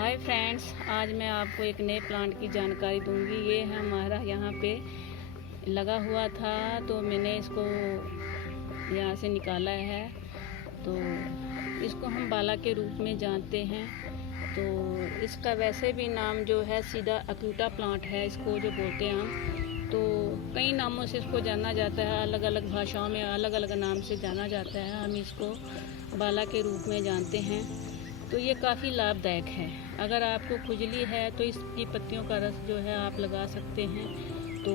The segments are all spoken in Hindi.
हाय फ्रेंड्स, आज मैं आपको एक नए प्लांट की जानकारी दूंगी। ये है हमारा यहाँ पे लगा हुआ था, तो मैंने इसको यहाँ से निकाला है। तो इसको हम बाला के रूप में जानते हैं। तो इसका वैसे भी नाम जो है सीधा अक्यूटा प्लांट है, इसको जो बोलते हैं हम। तो कई नामों से इसको जाना जाता है, अलग अलग भाषाओं में अलग अलग नाम से जाना जाता है। हम इसको बाला के रूप में जानते हैं। तो ये काफ़ी लाभदायक है। अगर आपको खुजली है तो इसकी पत्तियों का रस जो है आप लगा सकते हैं, तो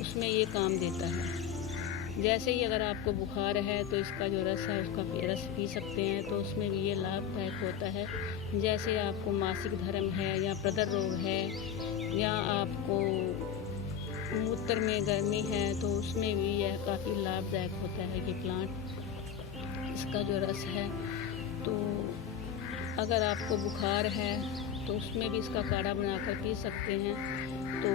उसमें ये काम देता है। जैसे ही अगर आपको बुखार है तो इसका जो रस है उसका रस पी सकते हैं, तो उसमें भी ये लाभदायक होता है। जैसे आपको मासिक धर्म है या प्रदर रोग है या आपको मूत्र में गर्मी है, तो उसमें भी यह काफ़ी लाभदायक होता है ये प्लांट। इसका जो रस है, तो अगर आपको बुखार है तो उसमें भी इसका काढ़ा बनाकर पी सकते हैं। तो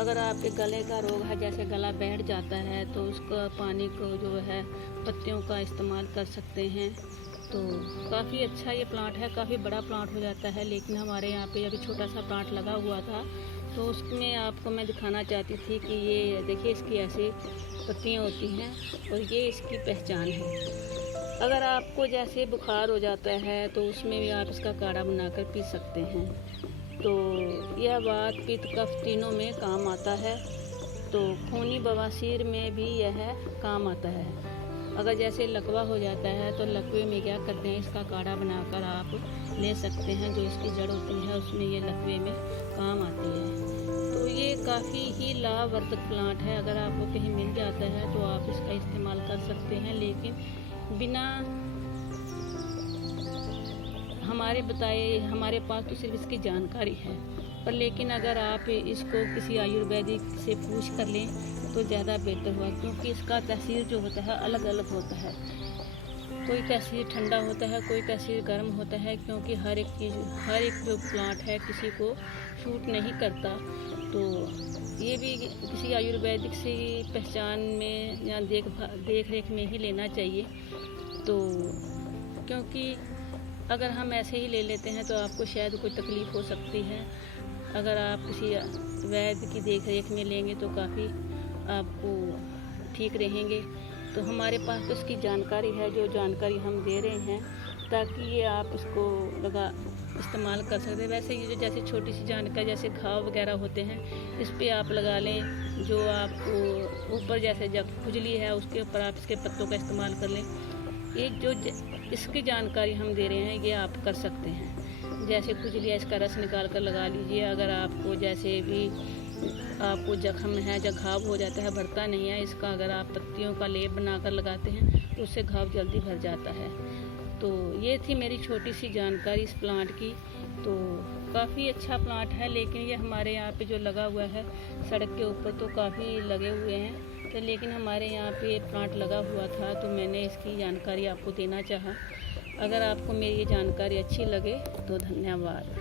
अगर आपके गले का रोग है, जैसे गला बैठ जाता है, तो उसका पानी को जो है पत्तियों का इस्तेमाल कर सकते हैं। तो काफ़ी अच्छा ये प्लांट है, काफ़ी बड़ा प्लांट हो जाता है। लेकिन हमारे यहाँ पे अभी छोटा सा प्लांट लगा हुआ था, तो उसमें आपको मैं दिखाना चाहती थी कि ये देखिए इसकी ऐसी पत्तियाँ होती हैं और ये इसकी पहचान है। अगर आपको जैसे बुखार हो जाता है तो उसमें भी आप इसका काढ़ा बनाकर पी सकते हैं। तो यह वात पित्त कफ तीनों में काम आता है। तो खूनी बवासीर में भी यह काम आता है। अगर जैसे लकवा हो जाता है तो लकवे में क्या करते हैं, इसका काढ़ा बनाकर आप ले सकते हैं। जो इसकी जड़ होती है उसमें ये लकवे में काम आती है। तो ये काफ़ी ही लाभवर्धक प्लांट है। अगर आपको कहीं मिल जाता है तो आप इसका इस्तेमाल कर सकते हैं, लेकिन बिना हमारे बताए, हमारे पास तो सिर्फ इसकी जानकारी है। पर लेकिन अगर आप इसको किसी आयुर्वेदिक से पूछ कर लें तो ज़्यादा बेहतर हुआ, क्योंकि इसका तासीर जो होता है अलग अलग होता है। कोई तासीर ठंडा होता है, कोई तासीर गर्म होता है, क्योंकि हर एक जो प्लांट है किसी को सूट नहीं करता। तो ये भी किसी आयुर्वेदिक से पहचान में या देख रेख में ही लेना चाहिए। तो क्योंकि अगर हम ऐसे ही ले लेते हैं तो आपको शायद कोई तकलीफ़ हो सकती है। अगर आप किसी वैद्य की देख रेख में लेंगे तो काफ़ी आपको ठीक रहेंगे। तो हमारे पास तो इसकी जानकारी है, जो जानकारी हम दे रहे हैं, ताकि ये आप इसको इस्तेमाल कर सकते हैं। वैसे ये जो जैसे छोटी सी जानकारी, जैसे घाव वगैरह होते हैं, इस पे आप लगा लें। जो आपको ऊपर जैसे जब खुजली है उसके ऊपर आप इसके पत्तों का इस्तेमाल कर लें। ये जो इसकी जानकारी हम दे रहे हैं ये आप कर सकते हैं। जैसे खुजली है, इसका रस निकाल कर लगा लीजिए। अगर आपको जैसे भी आपको जख्म है या घाव हो जाता है, भरता नहीं है, इसका अगर आप पत्तियों का लेप बनाकर लगाते हैं तो उससे घाव जल्दी भर जाता है। तो ये थी मेरी छोटी सी जानकारी इस प्लांट की। तो काफ़ी अच्छा प्लांट है, लेकिन ये हमारे यहाँ पे जो लगा हुआ है सड़क के ऊपर, तो काफ़ी लगे हुए हैं। तो लेकिन हमारे यहाँ पे ये प्लांट लगा हुआ था, तो मैंने इसकी जानकारी आपको देना चाहा। अगर आपको मेरी ये जानकारी अच्छी लगे तो धन्यवाद।